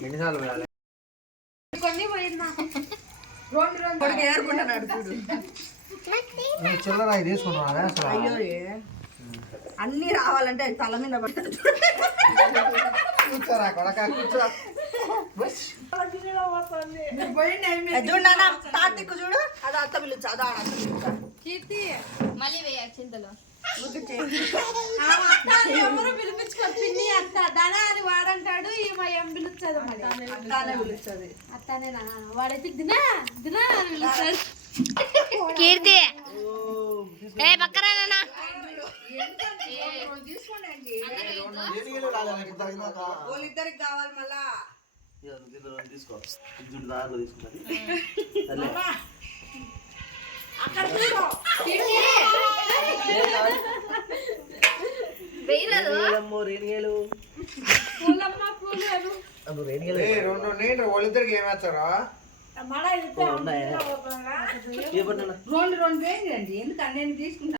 ఎన్నిసార్లు పోయాలి చిల్లర తీసుకున్నారా అసలు అన్ని రావాలంటే తల మీద పడుతుంది కూర్చోరా కొడక కూర్చో కార్తీక్ చూడు అది అత్త పిలుచు అదా కీర్తి మళ్ళీ వేయ చింతలో ఎవరు పిలిపించుకో పిన్ని అత్త దానా అని వాడంటాడు ఈమె ఏం పిలుస్తుంది అత్తానే పిలుస్తుంది అత్తనేనా వాడైతే దినా దినా అని పిలుస్తాడు కీర్తి ఏ పక్కరానా వాళ్ళిద్దరికి కావాలి మళ్ళా తీసుకో దారిలో తీసుకుంటుంది వాళ్ళిద్దరికి ఏమేస్తారా రెండు వేయండి ఎందుకంటే నేను తీసుకుంటా